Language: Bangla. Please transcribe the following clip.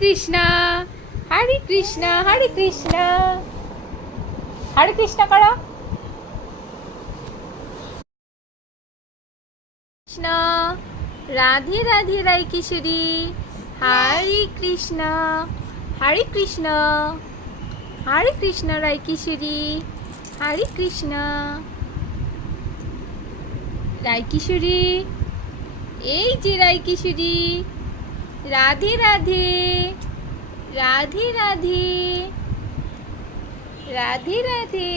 কৃষ্ণা, হরে কৃষ্ণা, হরে কৃষ্ণা, হরে কৃষ্ণ করো। কৃষ্ণ, রাধে রাধে রাই কিশোরী, হরে কৃষ্ণ, হরে কৃষ্ণ, হরে কৃষ্ণ রাই কিশোরী, হরে কৃষ্ণ। রাই কিশোরী, এই যে রাই কিশোরী, রাধে রাধে, রাধে রাধে, রাধে রাধে।